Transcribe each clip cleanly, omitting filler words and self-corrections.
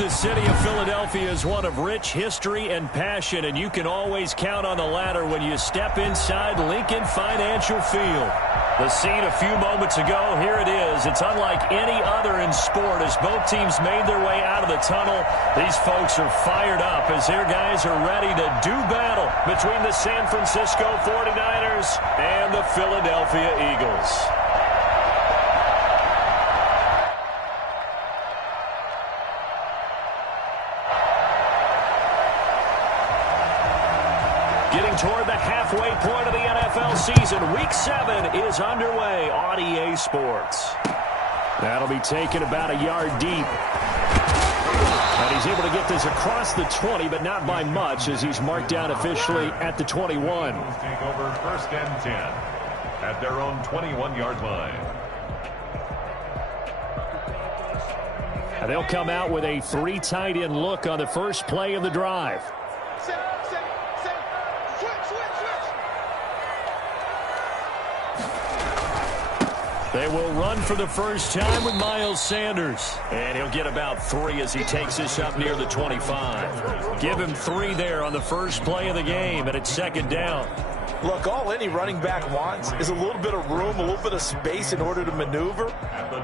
The city of Philadelphia is one of rich history and passion, and you can always count on the latter when you step inside Lincoln Financial Field. The scene a few moments ago, here it is. It's unlike any other in sport as both teams made their way out of the tunnel. These folks are fired up as their guys are ready to do battle between the San Francisco 49ers and the Philadelphia Eagles. Getting toward the halfway point of the NFL season, Week 7 is underway on EA Sports. That'll be taken about a yard deep. And he's able to get this across the 20, but not by much as he's marked down officially at the 21. Take over 1st and 10 at their own 21-yard line. And they'll come out with a 3 tight end look on the first play of the drive. They will run for the first time with Miles Sanders. And he'll get about 3 as he takes this up near the 25. Give him 3 there on the first play of the game, and it's 2nd down. Look, all any running back wants is a little bit of room, a little bit of space in order to maneuver.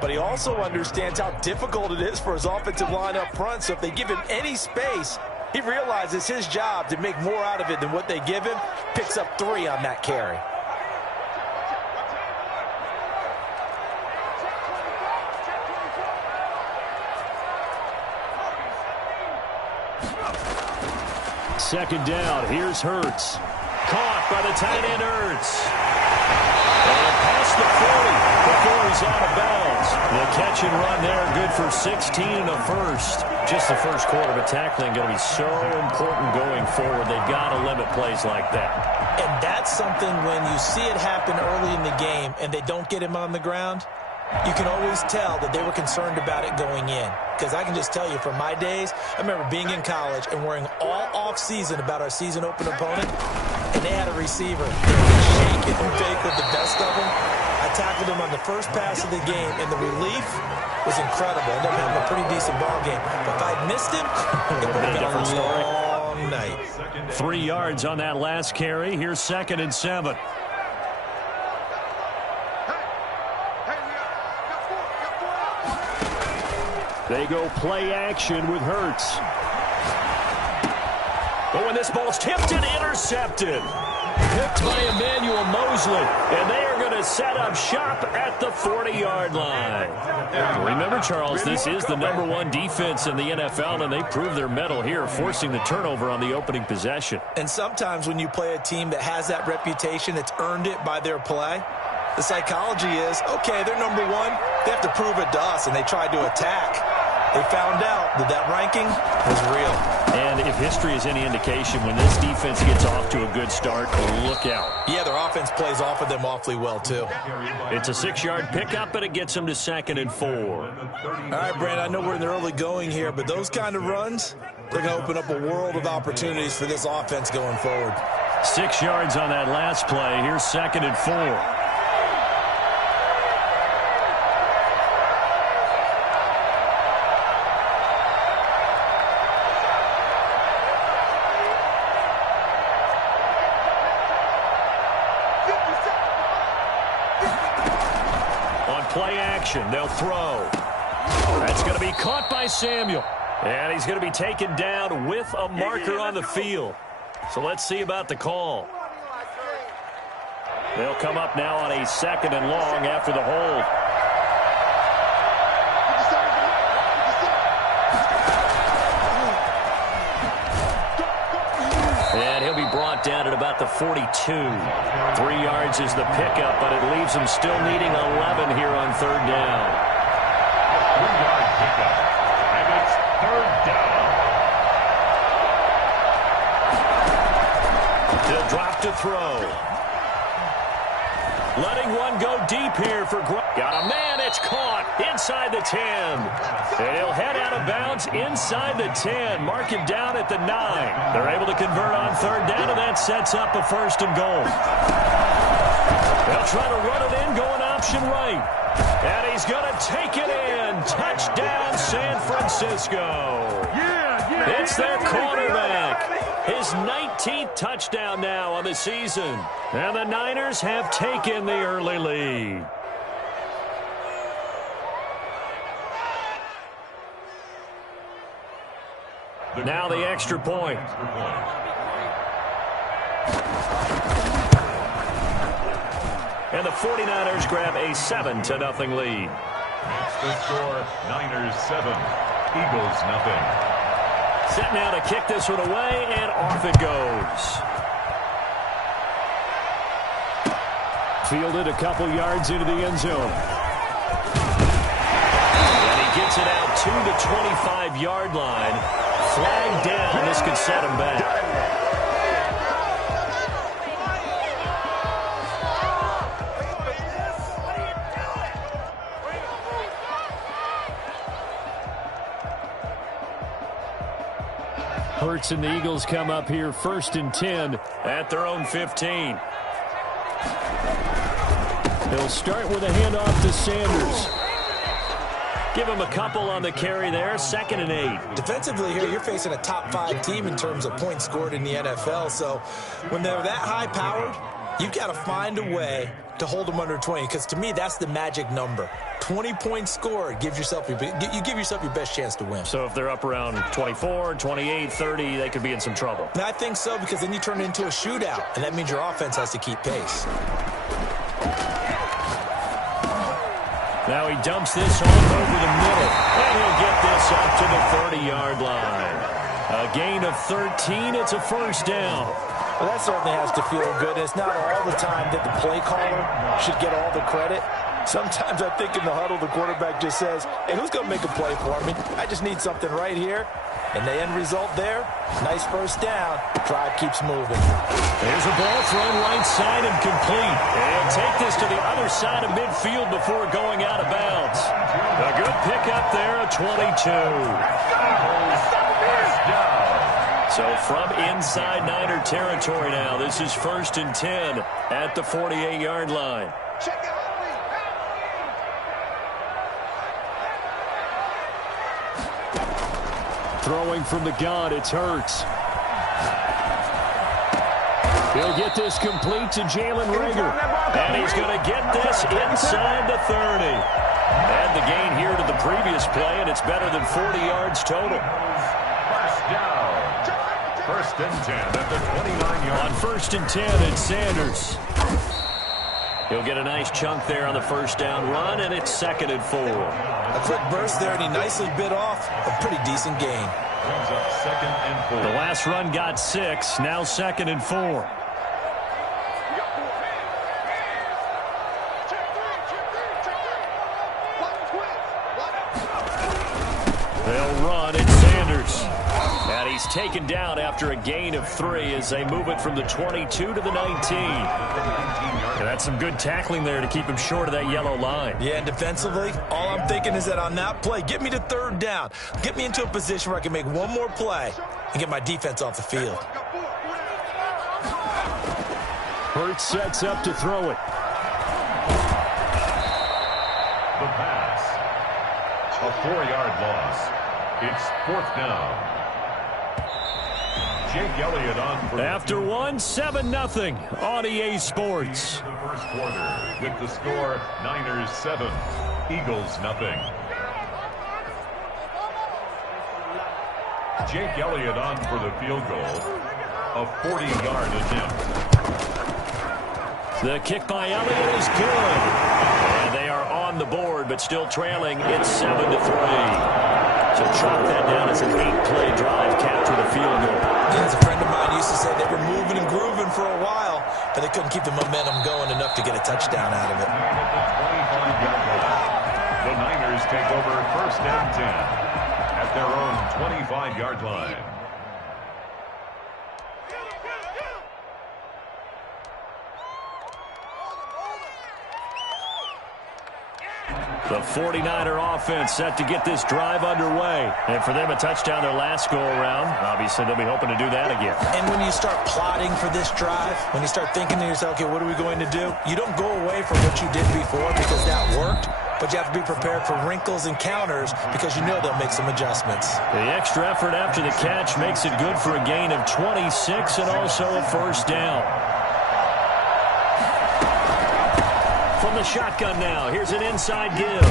But he also understands how difficult it is for his offensive line up front. So if they give him any space, he realizes his job to make more out of it than what they give him. Picks up 3 on that carry. Second down. Here's Hurts. Caught by the tight end Hurts. And past the 40 before he's out of bounds. The catch and run there, good for 16 and a first. Just the first quarter, but tackling going to be so important going forward. They've got to limit plays like that. And that's something when you see it happen early in the game and they don't get him on the ground, you can always tell that they were concerned about it going in. Because I can just tell you from my days, I remember being in college and worrying all off-season about our season open opponent, and they had a receiver shake and fake with the best of them. I tackled him on the first pass of the game, and the relief was incredible. I ended up having a pretty decent ball game. But if I'd missed him, it would have been a long night. 3 yards on that last carry. Here's 2nd and 7. They go play action with Hurts. But when this ball's tipped and intercepted. Picked by Emmanuel Mosley. And they are going to set up shop at the 40-yard line. Remember, Charles, this is the #1 defense in the NFL, and they prove their mettle here, forcing the turnover on the opening possession. And sometimes when you play a team that has that reputation, that's earned it by their play, the psychology is, okay, they're #1. They have to prove it to us, and they tried to attack. They found out that that ranking was real. And if history is any indication, when this defense gets off to a good start, look out. Yeah, their offense plays off of them awfully well, too. It's a 6-yard pickup, and it gets them to 2nd and 4. All right, Brandon, I know we're in the early going here, but those kind of runs, they're going to open up a world of opportunities for this offense going forward. 6 yards on that last play. Here's 2nd and 4. Play action. They'll throw. That's going to be caught by Samuel. And he's going to be taken down with a marker on the field. So let's see about the call. They'll come up now on a 2nd and long after the hold. And he'll be brought down at about the 42. 3 yards is the pickup, but it leaves him still needing 11 here on 3rd down. 3-yard pickup, and it's 3rd down. He'll drop to throw. Letting one go deep here for Gronk. Got a man, it's caught inside the 10. And he'll head out of bounds inside the 10. Mark him down at the 9. They're able to convert on 3rd down, and that sets up a 1st and goal. They'll try to run it in going out option right. And he's going to take it in. Touchdown, San Francisco. It's their quarterback. His 19th touchdown now on the season. And the Niners have taken the early lead. Now the extra point. And the 49ers grab a 7-0 lead. That's the score, Niners 7, Eagles nothing. Set now to kick this one away, and off it goes. Fielded a couple yards into the end zone. And he gets it out to the 25-yard line. Flag down. This could set him back. Hurts and the Eagles come up here 1st and 10 at their own 15. He'll start with a handoff to Sanders. Give him a couple on the carry there, 2nd and 8. Defensively here, you're facing a top 5 team in terms of points scored in the NFL. So when they're that high-powered, you've got to find a way to hold them under 20, because to me, that's the magic number. 20 points scored, you give yourself your best chance to win. So if they're up around 24, 28, 30, they could be in some trouble. And I think so, because then you turn it into a shootout, and that means your offense has to keep pace. Now he dumps this off over the middle, and he'll get this up to the 30-yard line. A gain of 13, it's a 1st down. Well, that certainly has to feel good. It's not all the time that the play caller should get all the credit. Sometimes I think in the huddle, the quarterback just says, hey, who's going to make a play for me? I just need something right here. And the end result there, nice 1st down. Drive keeps moving. There's a ball thrown right side and complete. And take this to the other side of midfield before going out of bounds. A good pickup there, a 22. So from inside Niner territory now, this is 1st and 10 at the 48-yard line. Throwing from the gun, it's Hurts. He'll get this complete to Jalen Reagor. And he's going to get this inside the 30. And the gain here to the previous play, and it's better than 40 yards total. 1st down. 1st and 10 at the 29-yard. On 1st and 10, it's Sanders. He'll get a nice chunk there on the 1st down run, and it's 2nd and 4. A quick burst there, and he nicely bit off a pretty decent gain. Brings up 2nd and 4. The last run got 6, now 2nd and 4. They'll run, it's Sanders. And he's taken down after a gain of 3 as they move it from the 22 to the 19. And that's some good tackling there to keep him short of that yellow line. Yeah, and defensively, all I'm thinking is that on that play, get me to 3rd down. Get me into a position where I can make one more play and get my defense off the field. Hurts sets up to throw it. The pass. A 4-yard loss. It's 4th down. Jake Elliott on for After 7-0 on EA Sports. the 1st quarter with the score Niners 7, Eagles nothing. Jake Elliott on for the field goal. A 40-yard attempt. The kick by Elliott is good. And they are on the board, but still trailing. It's 7-3. So chalk that down as an 8-play drive, capture the field goal. Yeah, as a friend of mine used to say, they were moving and grooving for a while, but they couldn't keep the momentum going enough to get a touchdown out of it. The Niners take over 1st and 10 at their own 25-yard line. The 49er offense set to get this drive underway. And for them, a touchdown their last go-around. Obviously, they'll be hoping to do that again. And when you start plotting for this drive, when you start thinking to yourself, okay, what are we going to do? You don't go away from what you did before because that worked, but you have to be prepared for wrinkles and counters because you know they'll make some adjustments. The extra effort after the catch makes it good for a gain of 26 and also a first down. From the shotgun now, here's an inside give.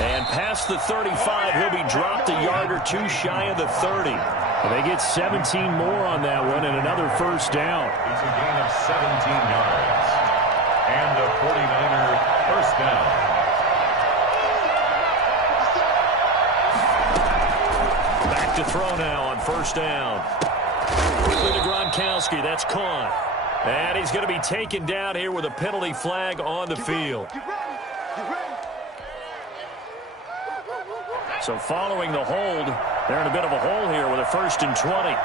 And past the 35, he'll be dropped a yard or two shy of the 30. And they get 17 more on that one and another first down. It's a gain of 17 yards. And a 49er first down. Back to throw now on first down. Quickly to Gronkowski. That's caught. And he's going to be taken down here with a penalty flag on the field. So following the hold, they're in a bit of a hole here with a 1st and 20.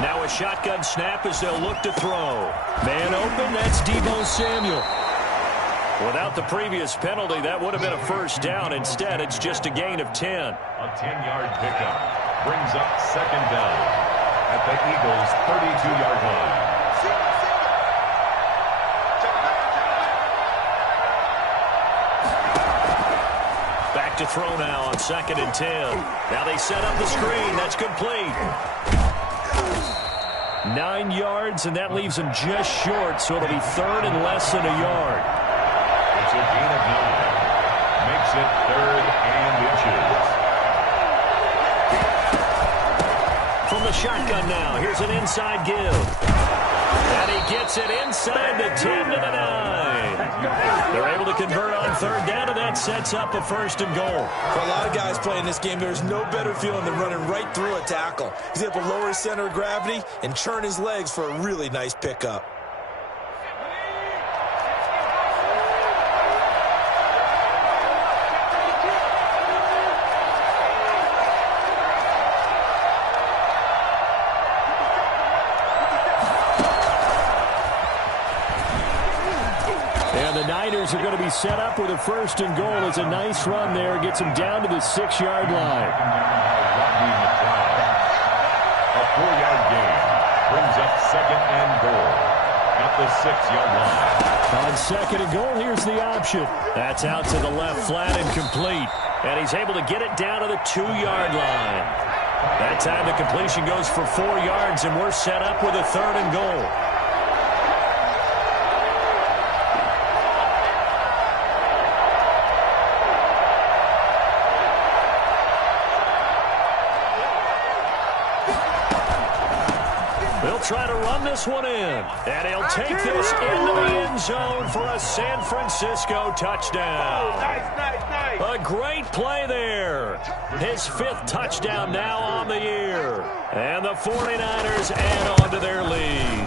Now a shotgun snap as they'll look to throw. Man open, that's Deebo Samuel. Without the previous penalty, that would have been a first down. Instead, it's just a gain of 10. A 10-yard pickup brings up second down at the Eagles' 32-yard line. Back to throw now on 2nd and 10. Now they set up the screen. That's complete. 9 yards, and that leaves him just short, so it'll be 3rd and less than a yard. It's a gain of 9. Makes it 3rd and inches. From the shotgun now, here's an inside give. And he gets it inside the 10 to the 9. They're able to convert on 3rd down, and that sets up a 1st and goal. For a lot of guys playing this game, there's no better feeling than running right through a tackle. He's able to lower his center of gravity and churn his legs for a really nice pickup. Niners are going to be set up with a 1st and goal. It's a nice run there. Gets them down to the 6-yard line. A 4-yard gain brings up 2nd and goal at the 6-yard line. On 2nd and goal, here's the option. That's out to the left flat and complete. And he's able to get it down to the 2-yard line. That time the completion goes for 4 yards, and we're set up with a 3rd and goal. Try to run this one in, and he'll take this into the end zone for a San Francisco touchdown. Nice. A great play there. His 5th touchdown now on the year, and the 49ers add on to their lead.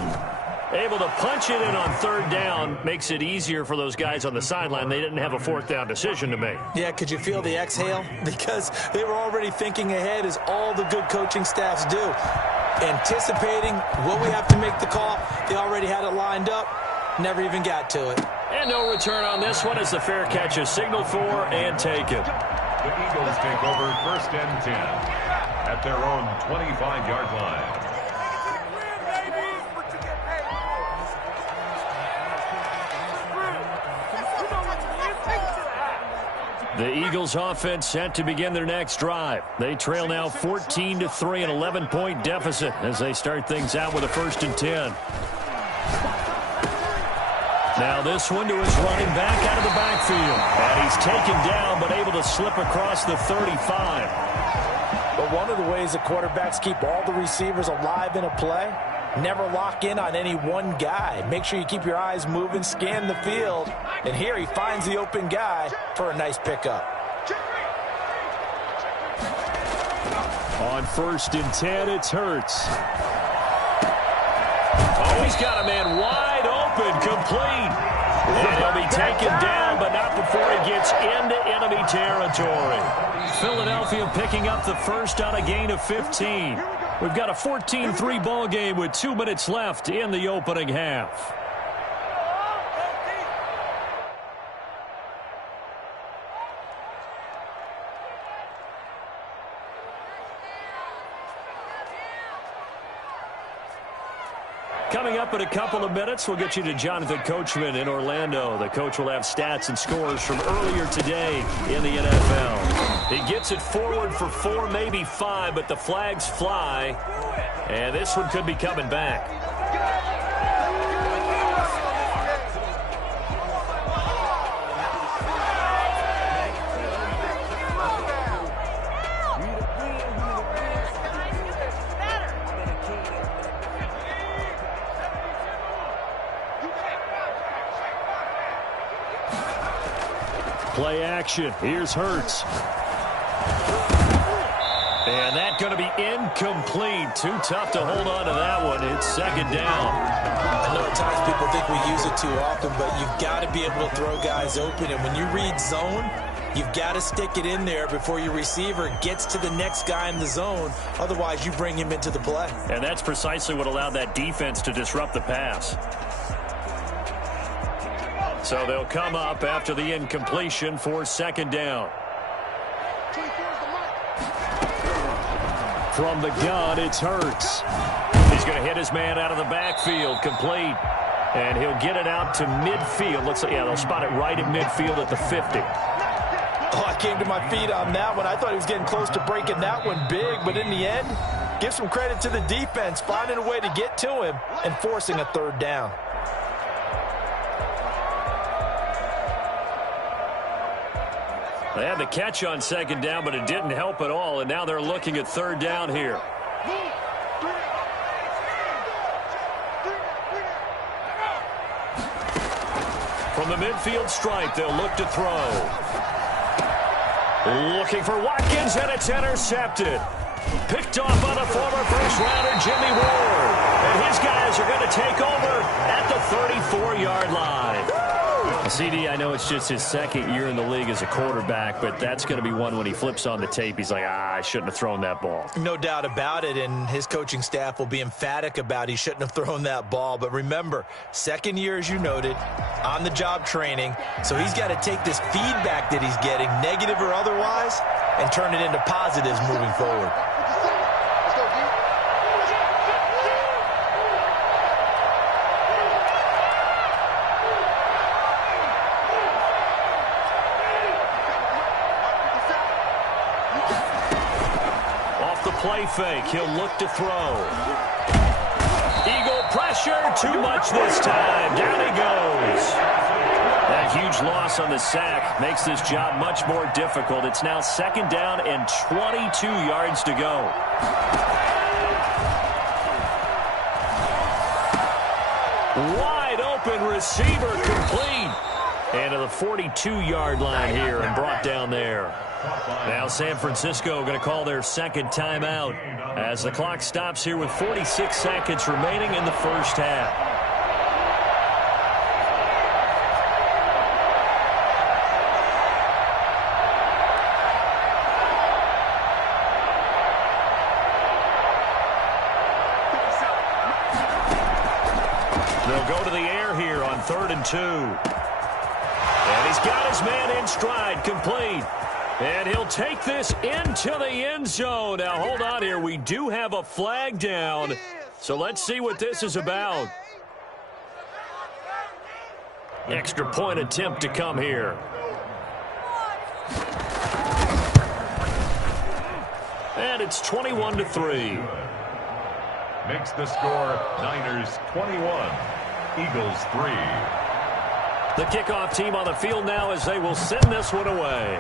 Able to punch it in on 3rd down makes it easier for those guys on the sideline. They didn't have a 4th down decision to make. Yeah, could you feel the exhale? Because they were already thinking ahead, as all the good coaching staffs do. Anticipating, will we have to make the call? They already had it lined up, never even got to it. And no return on this one as the fair catch is signaled for and taken. The Eagles take over 1st and 10 at their own 25-yard line. The Eagles offense set to begin their next drive. They trail now 14-3, an 11-point deficit as they start things out with a 1st and 10. Now this one to his running back out of the backfield. And he's taken down but able to slip across the 35. But one of the ways the quarterbacks keep all the receivers alive in a play, never lock in on any one guy. Make sure you keep your eyes moving, scan the field. And here he finds the open guy for a nice pickup. On 1st and 10, it's Hurts. Oh, he's got a man wide open, complete. And he'll be taken down, but not before he gets into enemy territory. Philadelphia picking up the first on a gain of 15. We've got a 14-3 ball game with 2 minutes left in the opening half. Coming up in a couple of minutes, we'll get you to Jonathan Coachman in Orlando. The coach will have stats and scores from earlier today in the NFL. He gets it forward for 4, maybe 5, but the flags fly. And this one could be coming back. Play action. Here's Hurts. And that's going to be incomplete. Too tough to hold on to that one. It's second down. I know at times people think we use it too often, but you've got to be able to throw guys open. And when you read zone, you've got to stick it in there before your receiver gets to the next guy in the zone. Otherwise, you bring him into the play. And that's precisely what allowed that defense to disrupt the pass. So they'll come up after the incompletion for second down. From the gun, it's Hurts. He's going to hit his man out of the backfield, complete. And he'll get it out to midfield. Looks like, yeah, they'll spot it right at midfield at the 50. Oh, I came to my feet on that one. I thought he was getting close to breaking that one big, but in the end, give some credit to the defense, finding a way to get to him and forcing a third down. They had the catch on second down, but it didn't help at all, and now they're looking at third down here. From the midfield stripe, they'll look to throw. Looking for Watkins, and it's intercepted. Picked off by the former first-rounder Jimmy Ward. And his guys are going to take over at the 34-yard line. CD, I know it's just his second year in the league as a quarterback, but that's going to be one when he flips on the tape. He's like, I shouldn't have thrown that ball. No doubt about it, and his coaching staff will be emphatic about he shouldn't have thrown that ball. But remember, second year, as you noted, on-the-job training, so he's got to take this feedback that he's getting, negative or otherwise, and turn it into positives moving forward. Play fake. He'll look to throw. Eagle pressure. Too much this time. Down he goes. That huge loss on the sack makes this job much more difficult. It's now second down and 22 yards to go. Wide open receiver complete. And to the 42-yard line here and brought down there. Now San Francisco going to call their second timeout as the clock stops here with 46 seconds remaining in the first half. They'll go to the air here on 3rd and 2. And he's got his man in stride, complete. And he'll take this into the end zone. Now, hold on here. We do have a flag down. So let's see what this is about. Extra point attempt to come here. And it's 21-3. Makes the score Niners 21, Eagles 3. The kickoff team on the field now as they will send this one away.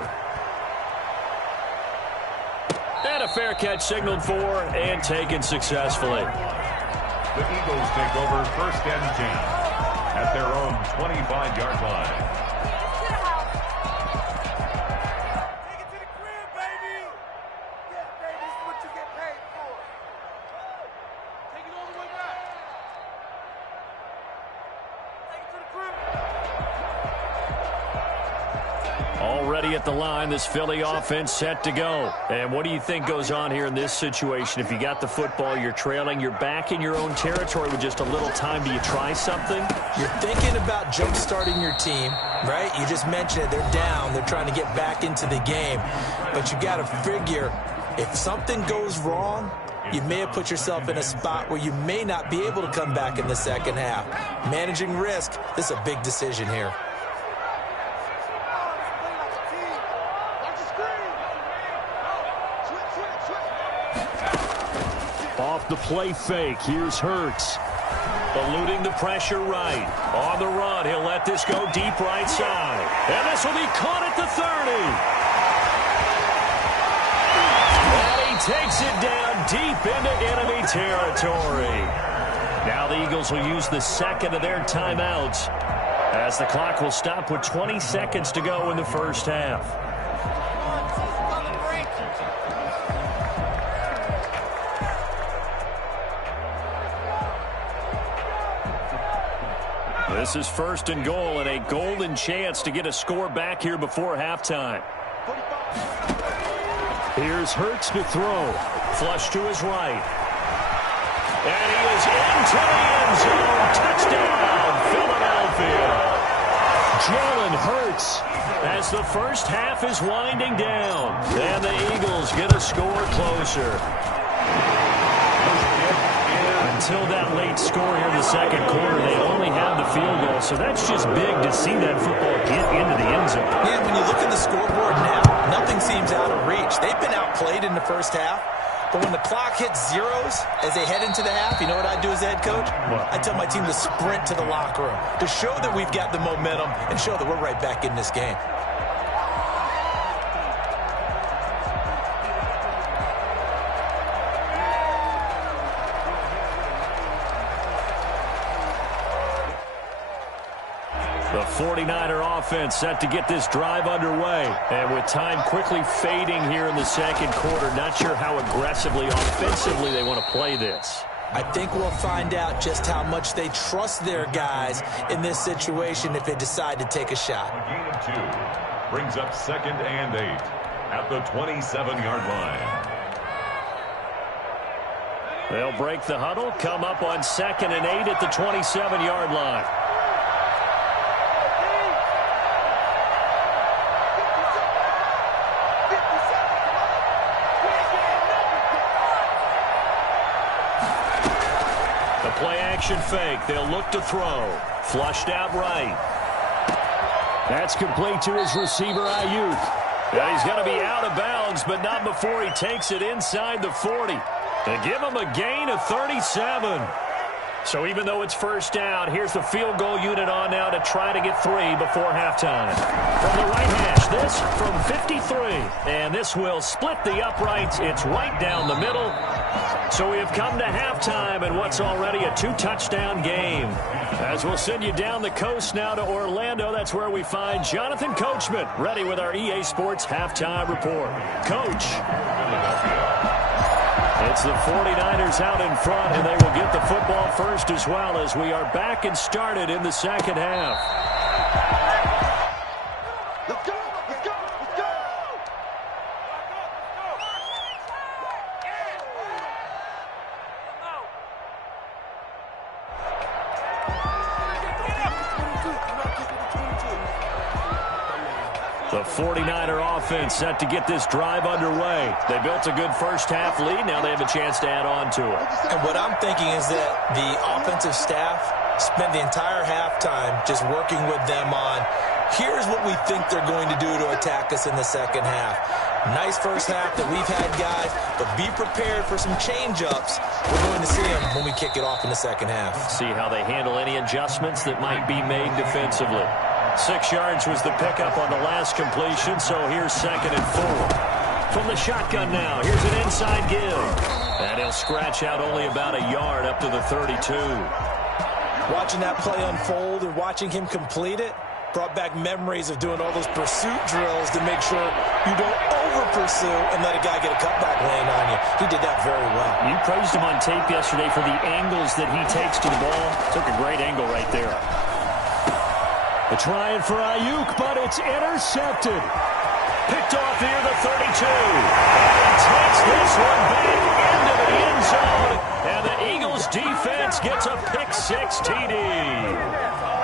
And a fair catch signaled for and taken successfully. The Eagles take over 1st and 10 at their own 25-yard line. Take it to the crib, baby. Yeah, baby, this is what you get paid for. Take it all the way back. Take it to the crib. Already at the line, this Philly offense set to go. And what do you think goes on here in this situation? If you got the football, you're trailing, you're back in your own territory with just a little time. Do you try something? You're thinking about jump-starting your team, right? You just mentioned it. They're down. They're trying to get back into the game. But you got to figure, if something goes wrong, you may have put yourself in a spot where you may not be able to come back in the second half. Managing risk, this is a big decision here. Off the play fake, here's Hurts. Eluding the pressure right. On the run, he'll let this go deep right side. And this will be caught at the 30. And he takes it down deep into enemy territory. Now the Eagles will use the second of their timeouts as the clock will stop with 20 seconds to go in the first half. This is first and goal and a golden chance to get a score back here before halftime. Here's Hurts to throw. Flush to his right. And he is into the end zone. Touchdown, Philadelphia. Jalen Hurts as the first half is winding down. And the Eagles get a score closer. Until that late score here in the second quarter, they only had the field goal. So that's just big to see that football get into the end zone. Yeah, when you look at the scoreboard now, nothing seems out of reach. They've been outplayed in the first half. But when the clock hits zeros as they head into the half, you know what I do as a head coach? What? I tell my team to sprint to the locker room to show that we've got the momentum and show that we're right back in this game. The 49er offense set to get this drive underway. And with time quickly fading here in the second quarter, not sure how aggressively, offensively they want to play this. I think we'll find out just how much they trust their guys in this situation if they decide to take a shot. Gain of 2 brings up 2nd and 8 at the 27-yard line. They'll break the huddle, come up on 2nd and 8 at the 27-yard line. Play-action fake. They'll look to throw. Flushed out right. That's complete to his receiver, Ayuk. And he's going to be out of bounds, but not before he takes it inside the 40. To give him a gain of 37. So even though it's first down, here's the field goal unit on now to try to get 3 before halftime. From the right hash, this from 53. And this will split the uprights. It's right down the middle. So we have come to halftime in what's already a 2-touchdown game. As we'll send you down the coast now to Orlando, that's where we find Jonathan Coachman, ready with our EA Sports Halftime Report. Coach. It's the 49ers out in front, and they will get the football first as well as we are back and started in the second half. Let's go! Let's go! Let's go! The 49er offense set to get this drive underway. They built a good first half lead. Now they have a chance to add on to it. And what I'm thinking is that the offensive staff spent the entire halftime just working with them on, here's what we think they're going to do to attack us in the second half. Nice first half that we've had, guys, but be prepared for some change-ups. We're going to see them when we kick it off in the second half. See how they handle any adjustments that might be made defensively. 6 yards was the pickup on the last completion, so here's 2nd and 4. From the shotgun now, here's an inside give. And he'll scratch out only about a yard up to the 32. Watching that play unfold and watching him complete it brought back memories of doing all those pursuit drills to make sure you don't over-pursue and let a guy get a cutback lane on you. He did that very well. You praised him on tape yesterday for the angles that he takes to the ball. Took a great angle right there. They're trying for Ayuk, but it's intercepted. Picked off near the 32. And he takes this one back into the end zone. And the Eagles defense gets a pick-6 TD.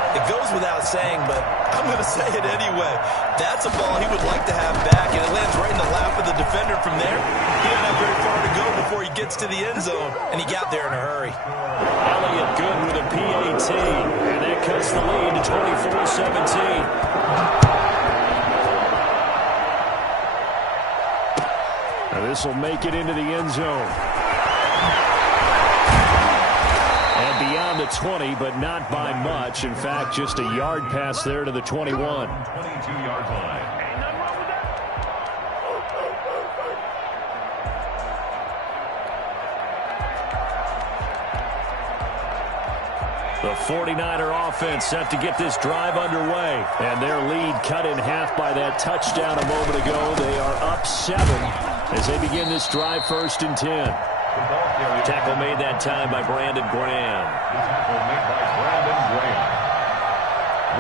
It goes without saying, but I'm going to say it anyway. That's a ball he would like to have back, and it lands right in the lap of the defender from there. He doesn't have very far to go before he gets to the end zone, and he got there in a hurry. Elliott good with a PAT, and that cuts the lead to 24-17. This will make it into the end zone. And beyond the 20, but not by much. In fact, just a yard pass there to the 21. 22-yard line. The 49er offense set to get this drive underway. And their lead cut in half by that touchdown a moment ago. They are up 7 as they begin this drive, 1st and 10. Tackle made that time by Brandon Graham. Tackle made by Brandon Graham.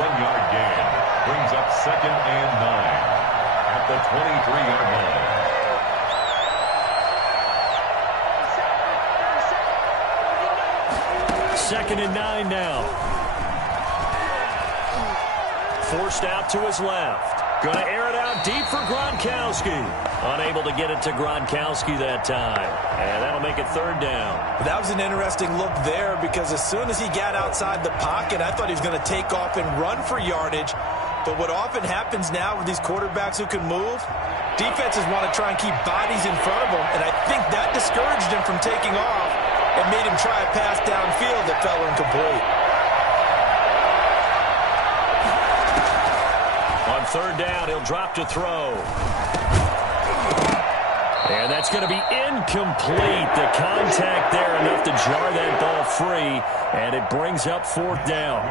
1-yard gain. Brings up 2nd and 9 at the 23-yard line. Second and 9 now. Forced out to his left. Going to air it out deep for Gronkowski. Unable to get it to Gronkowski that time. And that'll make it 3rd down. That was an interesting look there because as soon as he got outside the pocket, I thought he was going to take off and run for yardage. But what often happens now with these quarterbacks who can move, defenses want to try and keep bodies in front of them. And I think that discouraged him from taking off and made him try a pass downfield that fell incomplete. On 3rd down, he'll drop to throw. And that's going to be incomplete. The contact there enough to jar that ball free, and it brings up 4th down.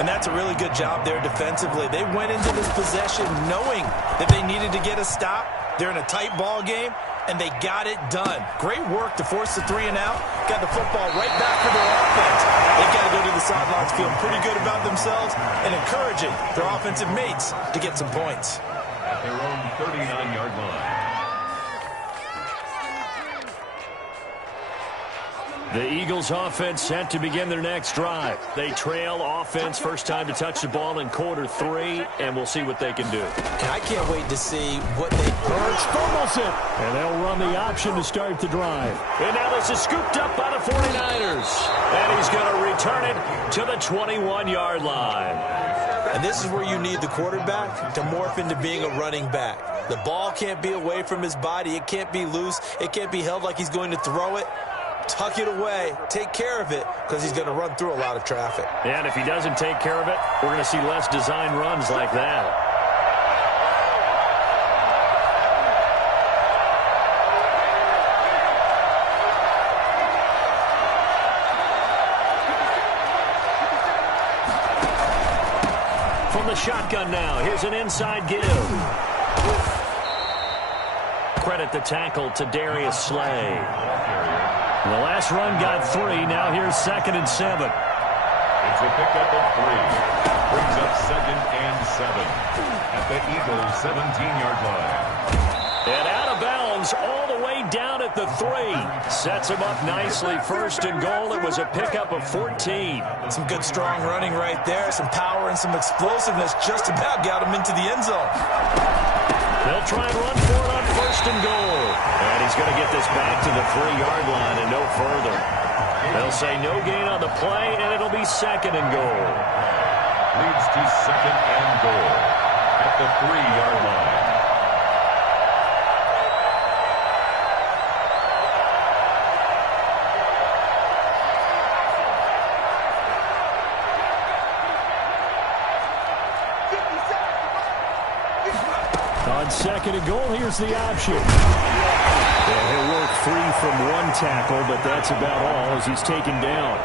And that's a really good job there defensively. They went into this possession knowing that they needed to get a stop. They're in a tight ball game, and they got it done. Great work to force the 3 and out. Got the football right back for their offense. They've got to go to the sidelines feeling pretty good about themselves and encouraging their offensive mates to get some points. At their own 39-yard line. The Eagles offense set to begin their next drive. They trail offense, first time to touch the ball in quarter 3, and we'll see what they can do. And I can't wait to see what they... Hurts fumbles it, and they'll run the option to start the drive. And now this is scooped up by the 49ers. And he's going to return it to the 21-yard line. And this is where you need the quarterback to morph into being a running back. The ball can't be away from his body. It can't be loose. It can't be held like he's going to throw it. Tuck it away, take care of it, because he's going to run through a lot of traffic. And if he doesn't take care of it, we're going to see less design runs like that. From the shotgun now, here's an inside give. Credit the tackle to Darius Slay. The last run got 3. Now here's 2nd and 7. It's a pickup of 3. Brings up 2nd and 7 at the Eagles' 17-yard line. And out of bounds all the way down at the 3. Sets him up nicely. 1st and goal. It was a pickup of 14. Some good strong running right there. Some power and some explosiveness just about got him into the end zone. They'll try and run for it on 1st and goal. And he's going to get this back to the 3-yard line and no further. They'll say no gain on the play, and it'll be 2nd and goal. Leads to 2nd and goal at the 3-yard line. On 2nd and goal, here's the option. Yeah, he'll work free from one tackle, but that's about all as he's taken down.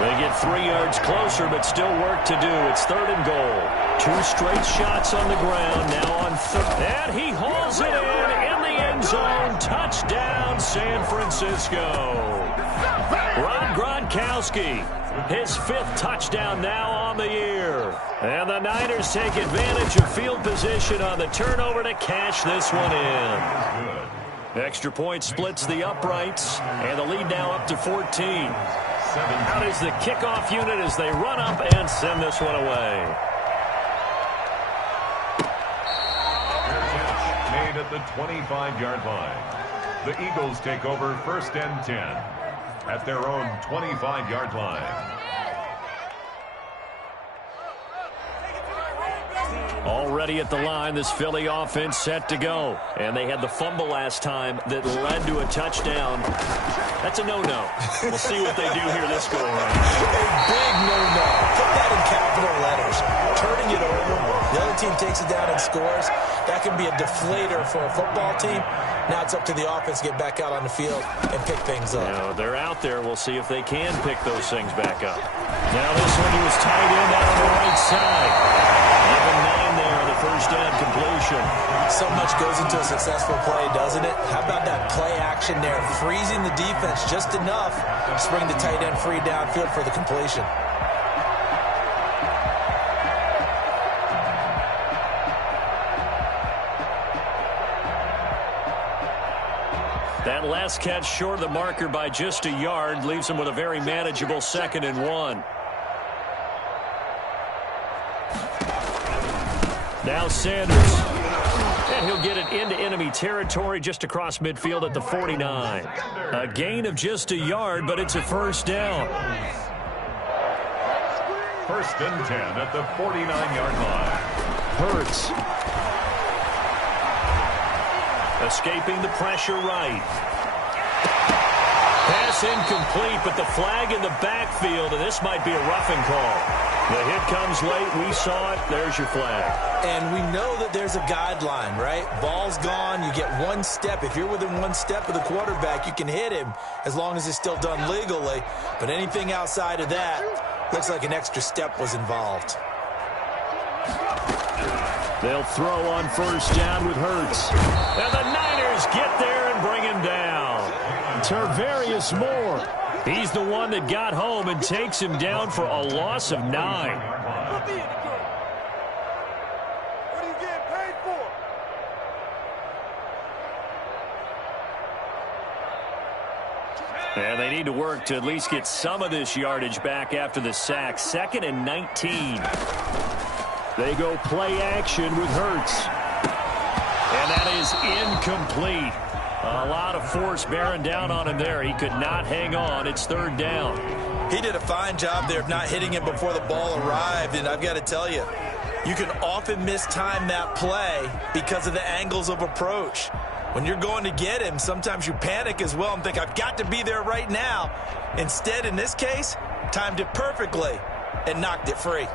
They get 3 yards closer, but still work to do. It's 3rd and goal. 2 straight shots on the ground, now on 3rd. And he hauls it in the end zone. Touchdown, San Francisco. Rob Gronkowski, his 5th touchdown now on the year. And the Niners take advantage of field position on the turnover to cash this one in. Extra point splits the uprights, and the lead now up to 14. Out is the kickoff unit as they run up and send this one away. Made at the 25-yard line. The Eagles take over 1st and 10 at their own 25-yard line. Already at the line, this Philly offense set to go. And they had the fumble last time that led to a touchdown. That's a no-no. We'll see what they do here this go around. A big no-no. Put that in capital letters. Turning it over. The other team takes it down and scores. That can be a deflator for a football team. Now it's up to the offense to get back out on the field and pick things up. You know, they're out there. We'll see if they can pick those things back up. Now this one, he was tight end out on the right side. Even 9 there on the first down completion. So much goes into a successful play, doesn't it? How about that play action there? Freezing the defense just enough to bring the tight end free downfield for the completion. That last catch short of the marker by just a yard leaves him with a very manageable 2nd and 1. Now Sanders. And he'll get it into enemy territory just across midfield at the 49. A gain of just a yard, but it's a first down. 1st and 10 at the 49-yard line. Hurts. Escaping the pressure right. Pass incomplete, but the flag in the backfield, and this might be a roughing call. The hit comes late. We saw it. There's your flag. And we know that there's a guideline, right? Ball's gone. You get 1 step. If you're within 1 step of the quarterback, you can hit him as long as it's still done legally. But anything outside of that, looks like an extra step was involved. They'll throw on first down with Hurts. And the Niners get there and bring him down. Tarvarius Moore. He's the one that got home and takes him down for a loss of 9. What are you getting paid for? And they need to work to at least get some of this yardage back after the sack. 2nd and 19. They go play action with Hurts. And that is incomplete. A lot of force bearing down on him there. He could not hang on. It's 3rd down. He did a fine job there of not hitting him before the ball arrived. And I've got to tell you, you can often mistime that play because of the angles of approach. When you're going to get him, sometimes you panic as well and think, I've got to be there right now. Instead, in this case, timed it perfectly and knocked it free.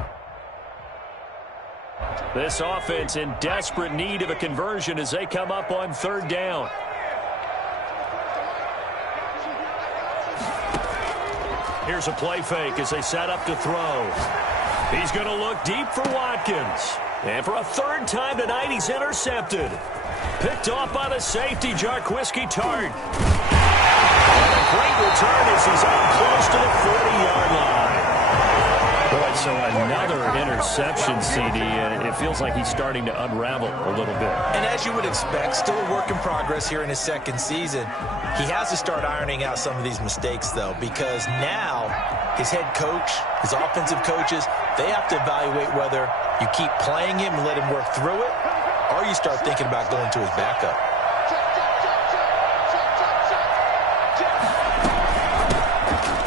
This offense in desperate need of a conversion as they come up on 3rd down. Here's a play fake as they set up to throw. He's going to look deep for Watkins. And for a 3rd time tonight, he's intercepted. Picked off by the safety, Jarquiski Tart. And a great return as he's up close to the 40-yard line. Boy, so another interception, CD, and it feels like he's starting to unravel a little bit. And as you would expect, still a work in progress here in his 2nd season. He has to start ironing out some of these mistakes, though, because now his head coach, his offensive coaches, they have to evaluate whether you keep playing him and let him work through it, or you start thinking about going to his backup.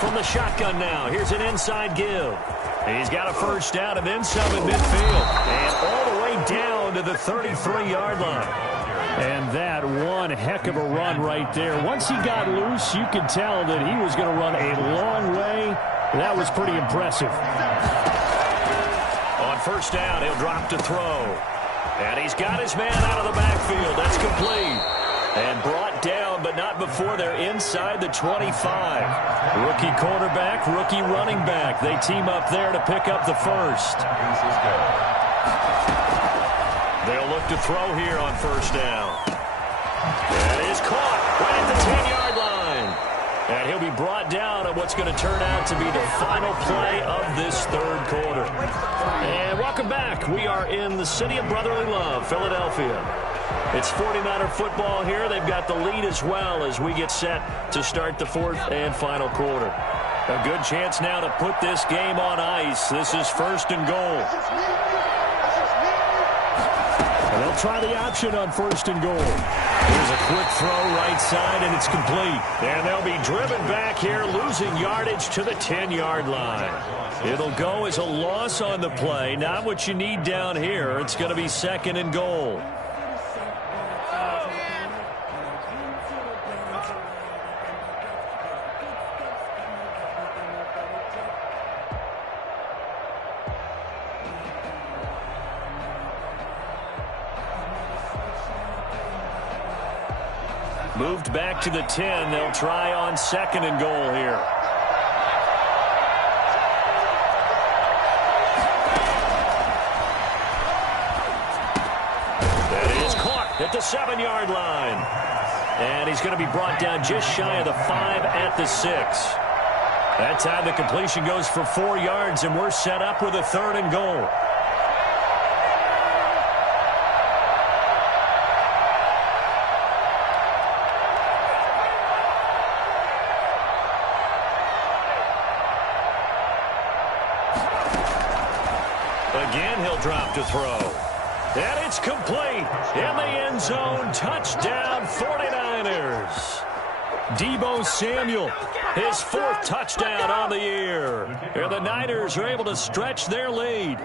From the shotgun now, here's an inside give. He's got a first down and then some in midfield. And all the way down to the 33-yard line. And that one heck of a run right there. Once he got loose, you could tell that he was going to run a long way. That was pretty impressive. On first down, he'll drop to throw. And he's got his man out of the backfield. That's complete. And brought down, but not before they're inside the 25. Rookie quarterback, rookie running back. They team up there to pick up the first. They'll look to throw here on first down. That is caught right at the 10-yard line. And he'll be brought down at what's going to turn out to be the final play of this third quarter. And welcome back. We are in the city of brotherly love, Philadelphia. It's 49er football here. They've got the lead as well as we get set to start the fourth and final quarter. A good chance now to put this game on ice. This is first and goal. And they'll try the option on first and goal. Here's a quick throw right side, and it's complete. And they'll be driven back here, losing yardage to the 10-yard line. It'll go as a loss on the play. Not what you need down here. It's going to be second and goal. Moved back to the 10. They'll try on second and goal here. That is caught at the 7-yard line. And he's going to be brought down just shy of the 5 at the 6. That time the completion goes for 4 yards, and we're set up with a third and goal. Again, he'll drop to throw. And it's complete. In the end zone, touchdown 49ers. Deebo Samuel, his 4th touchdown on the year. And the Niners are able to stretch their lead.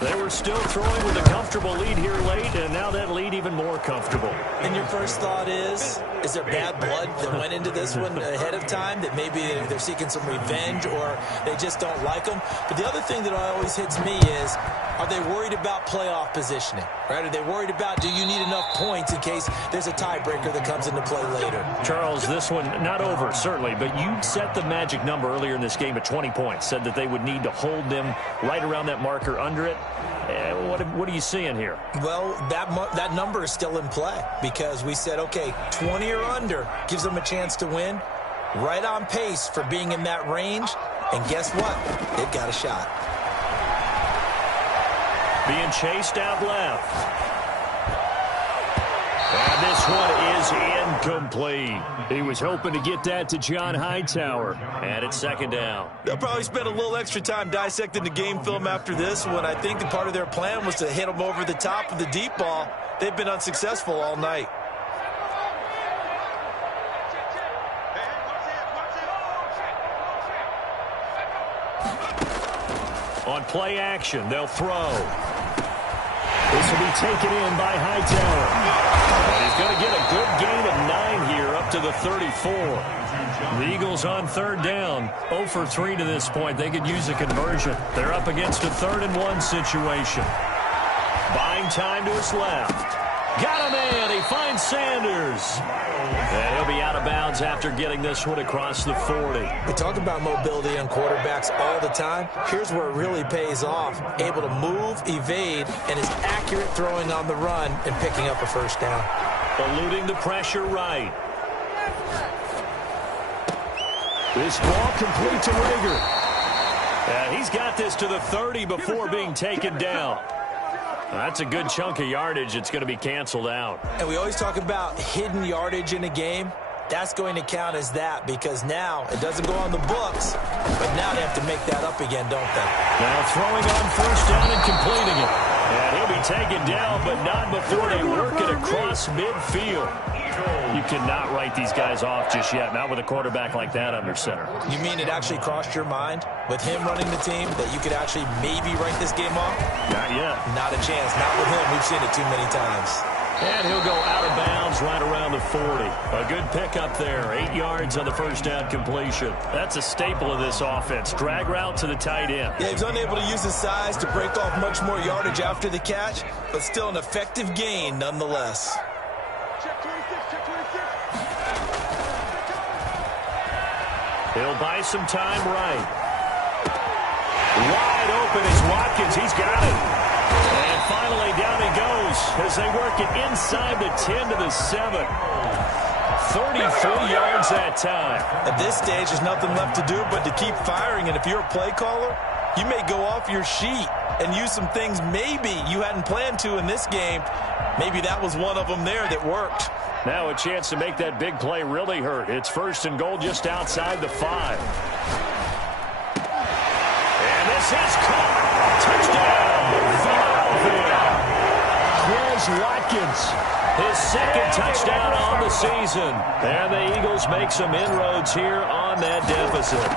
They were still throwing with a comfortable lead here late, and now that lead even more comfortable. And your first thought is there bad blood that went into this one ahead of time, that maybe they're seeking some revenge or they just don't like them? But the other thing that always hits me is, are they worried about playoff positioning? Right? Are they worried about, do you need enough points in case there's a tiebreaker that comes into play later? Charles, this one not over, certainly, but you set the magic number earlier in this game at 20 points, said that they would need to hold them right around that marker under it. What are you seeing here? Well, that number is still in play because we said, okay, 20 or under gives them a chance to win. Right on pace for being in that range. And guess what? They've got a shot. Being chased out left. And this one is incomplete. He was hoping to get that to John Hightower. And it's second down. They'll probably spend a little extra time dissecting the game film after this one. I think that part of their plan was to hit them over the top of the deep ball. They've been unsuccessful all night. On play action, they'll throw. This will be taken in by Hightower. And he's going to get a good gain of 9 here up to the 34. The Eagles on third down. 0 for 3 to this point. They could use a conversion. They're up against a 3rd and 1 situation. Buying time to his left. Got a man. He finds Sanders. And he'll be out of bounds after getting this one across the 40. We talk about mobility on quarterbacks all the time. Here's where it really pays off. Able to move, evade, and is accurate throwing on the run and picking up a first down. Eluding the pressure right. This ball complete to Rager. And he's got this to the 30 before being taken down. That's a good chunk of yardage. It's going to be canceled out. And we always talk about hidden yardage in a game. That's going to count as that because now it doesn't go on the books, but now they have to make that up again, don't they? Now throwing on first down and completing it. And he'll be taken down, but not before they work it across midfield. You cannot write these guys off just yet, not with a quarterback like that under center. You mean it actually crossed your mind with him running the team that you could actually maybe write this game off? Not yet. Not a chance. Not with him. We've seen it too many times. And he'll go out of bounds right around the 40. A good pickup there. 8 yards on the first down completion. That's a staple of this offense. Drag route to the tight end. Yeah, he was unable to use his size to break off much more yardage after the catch, but still an effective gain nonetheless. He'll buy some time right. Wide open is Watkins. He's got it. And finally down he goes as they work it inside the 10 to the 7. 33 yards that time. At this stage, there's nothing left to do but to keep firing. And if you're a play caller, you may go off your sheet and use some things maybe you hadn't planned to in this game. Maybe that was one of them there that worked. Now a chance to make that big play really hurt. It's 1st and goal just outside the 5. And this is caught. Touchdown, Philadelphia. Quez Watkins, his 2nd touchdown on the season. And the Eagles make some inroads here on that deficit. A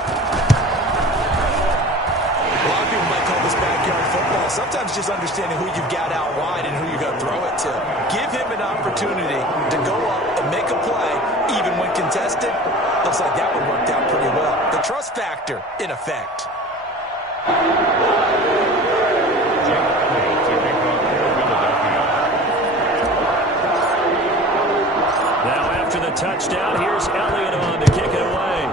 lot of people might call this backyard football. Sometimes just understanding who you've got out wide and who you're going to throw it to. Give him an opportunity to go up and make a play, even when contested. Looks like that one worked out pretty well. The trust factor in effect. Now after the touchdown, here's Elliott on to kick it away.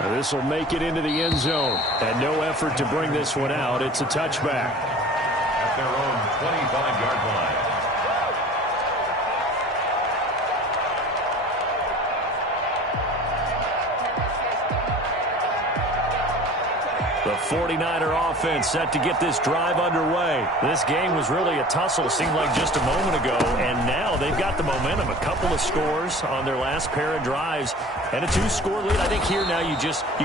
Now this will make it into the end zone. And no effort to bring this one out. It's a touchback. At their own 25-yard line. The 49er offense set to get this drive underway. This game was really a tussle, seemed like just a moment ago, and now they've got the momentum. A couple of scores on their last pair of drives, and a 2-score lead. I think here now you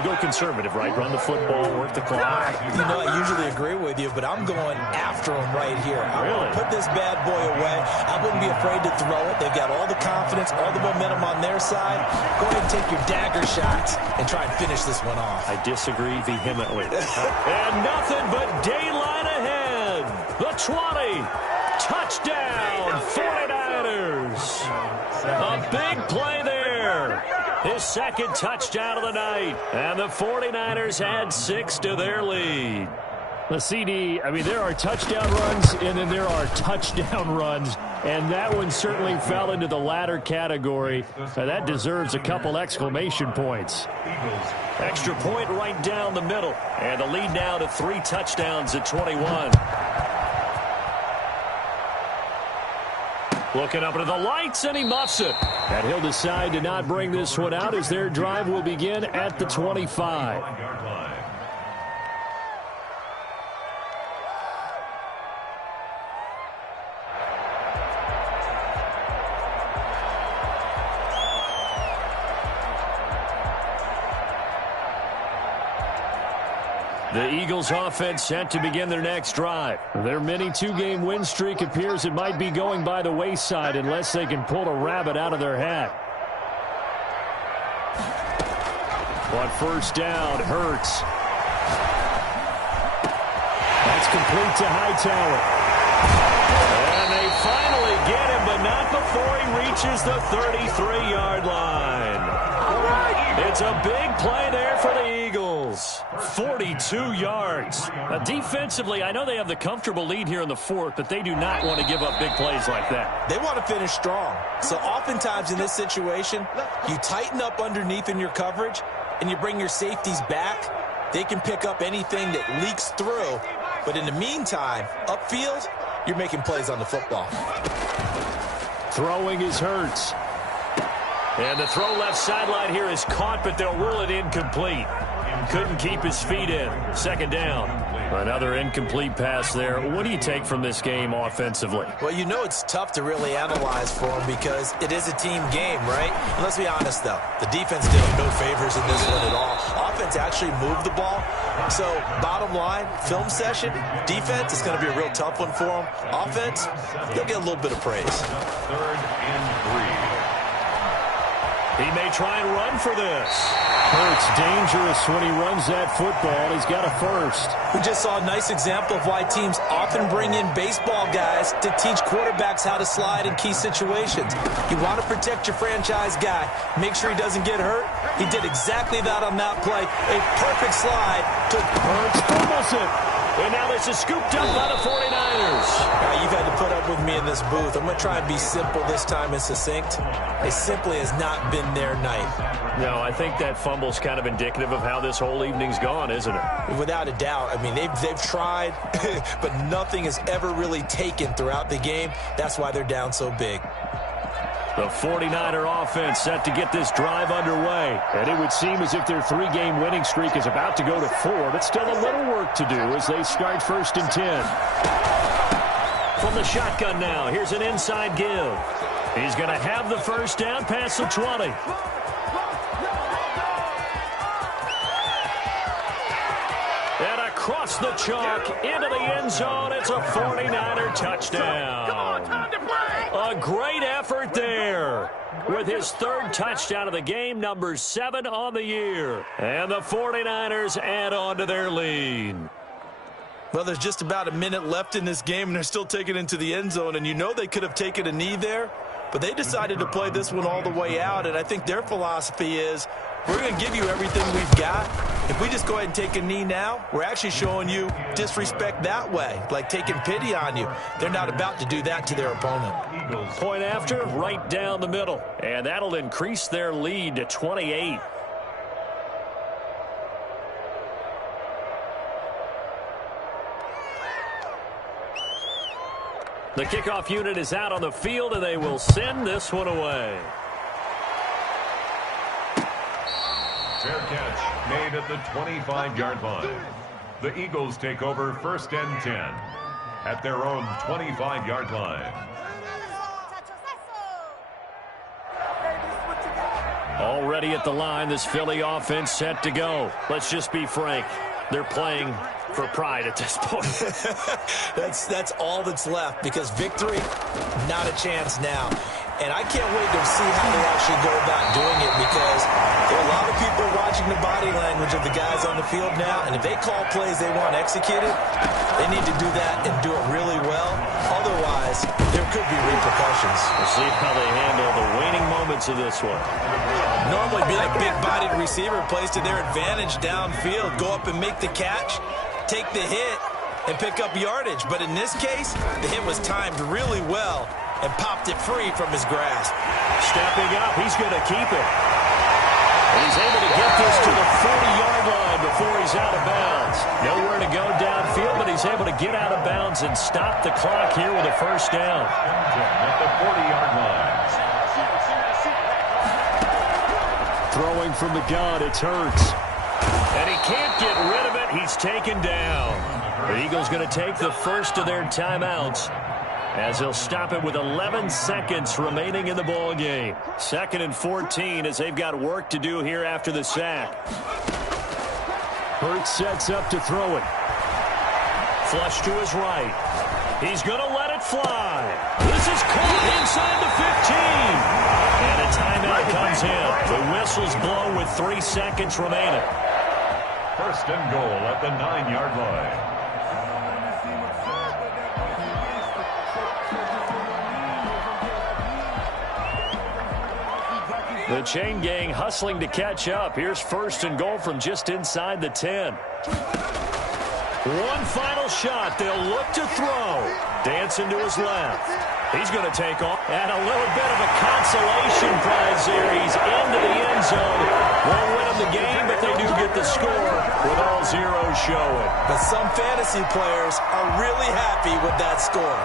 go conservative, right? Run the football, work the clock. You know, I usually agree with you, but I'm going after them right here. I want to put this bad boy away. I wouldn't be afraid to throw it. They've got all the confidence, all the momentum on their side. Go ahead and take your dagger shots and try and finish this one off. I disagree vehemently. And nothing but daylight ahead. The 20. Touchdown, 49ers. A big play there. His 2nd touchdown of the night. And the 49ers add 6 to their lead. The CD, I mean, there are touchdown runs, and then there are touchdown runs. And that one certainly fell into the latter category. That deserves a couple exclamation points. Extra point right down the middle. And the lead now to 3 touchdowns at 21. Looking up into the lights, and he muffs it. And he'll decide to not bring this one out as their drive will begin at the 25. The Eagles offense set to begin their next drive. Their mini 2-game win streak appears it might be going by the wayside unless they can pull a rabbit out of their hat. On 1st down, Hurts. That's complete to Hightower. And they finally get him, but not before he reaches the 33-yard line. It's a big play there for the Eagles. 42 yards. Defensively, I know they have the comfortable lead here in the 4th, but they do not want to give up big plays like that. They want to finish strong. So oftentimes in this situation, you tighten up underneath in your coverage, and you bring your safeties back. They can pick up anything that leaks through. But in the meantime, upfield, you're making plays on the football. Throwing is Hurts. And the throw left sideline here is caught, but they'll rule it incomplete. Couldn't keep his feet in. 2nd down. Another incomplete pass there. What do you take from this game offensively? Well, you know it's tough to really analyze for them because it is a team game, right? And let's be honest, though. The defense did them no favors in this one at all. Offense actually moved the ball. So, bottom line, film session, defense is going to be a real tough one for them. Offense, they'll get a little bit of praise. 3rd and 3. He may try and run for this. Hurts dangerous when he runs that football. He's got a 1st. We just saw a nice example of why teams often bring in baseball guys to teach quarterbacks how to slide in key situations. You want to protect your franchise guy. Make sure he doesn't get hurt. He did exactly that on that play. A perfect slide. Hurts fumbles it. And now this is scooped up by the 49ers. You've had to put up with me in this booth. I'm going to try and be simple this time and succinct. It simply has not been their night. No, I think that fumble's kind of indicative of how this whole evening's gone, isn't it? Without a doubt. I mean, they've tried, but nothing has ever really taken throughout the game. That's why they're down so big. The 49er offense set to get this drive underway. And it would seem as if their 3-game winning streak is about to go to 4, but still a little work to do as they start 1st and 10. From the shotgun now, here's an inside give. He's going to have the first down past the 20. And across the chalk into the end zone, it's a 49er touchdown. Come on, time to play. A great effort there with his 3rd touchdown of the game, number 7 on the year. And the 49ers add on to their lead. Well, there's just about a minute left in this game, and they're still taking it into the end zone. And you know they could have taken a knee there, but they decided to play this one all the way out. And I think their philosophy is, we're going to give you everything we've got. If we just go ahead and take a knee now, we're actually showing you disrespect that way, like taking pity on you. They're not about to do that to their opponent. Point after, right down the middle. And that'll increase their lead to 28. The kickoff unit is out on the field, and they will send this one away. Fair catch made at the 25-yard line. The Eagles take over 1st and 10 at their own 25-yard line. Already at the line, this Philly offense set to go. Let's just be frank. They're playing for pride at this point. That's all that's left, because victory, not a chance now. And I can't wait to see how they actually go about doing it, because there are a lot of people watching the body language of the guys on the field now, and if they call plays they want executed, they need to do that and do it really well. Otherwise, there could be repercussions. We'll see how they handle the waning moments of this one. Normally being a big-bodied receiver plays to their advantage downfield. Go up and make the catch, take the hit, and pick up yardage. But in this case, the hit was timed really well and popped it free from his grasp. Stepping up, he's going to keep it. And he's able to get this to the 40-yard line before he's out of bounds. Nowhere to go downfield, but he's able to get out of bounds and stop the clock here with a first down. At the 40-yard line. Throwing from the gun, it's Hurts. And he can't get rid of it. He's taken down. The Eagles going to take the first of their timeouts, as he'll stop it with 11 seconds remaining in the ball game. 2nd and 14 as they've got work to do here after the sack. Hurts sets up to throw it. Flush to his right. He's going to let it fly. This is caught inside the 15. And a timeout comes in. The whistles blow with 3 seconds remaining. 1st and goal at the 9-yard line. The chain gang hustling to catch up. Here's 1st and goal from just inside the 10. One final shot. They'll look to throw. Dancing to his left. He's going to take off. And a little bit of a consolation prize there. He's into the end zone. Won't win him the game, but they do get the score with all zeros showing. But some fantasy players are really happy with that score.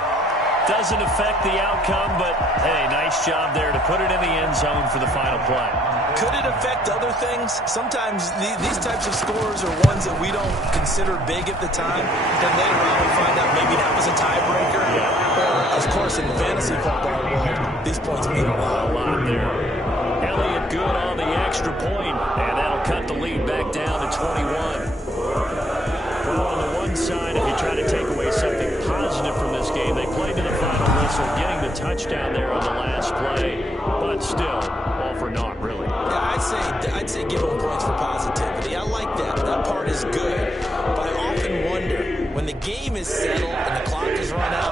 Doesn't affect the outcome, but, hey, nice job there to put it in the end zone for the final play. Could it affect other things? Sometimes these types of scores are ones that we don't consider big at the time. Then later on we find out maybe that was a tiebreaker. Yeah. Or, of course, in fantasy football world, these points mean a lot. A lot there. Elliott good on the extra point, and that'll cut the lead back down to 21. On the one side, if you try to take away something positive from this game, they played to the final whistle, getting the touchdown there on the last play, but still, all for naught, really. Yeah, I'd say give them points for positivity. I like that. That part is good. But I often wonder, when the game is settled and the clock is run out,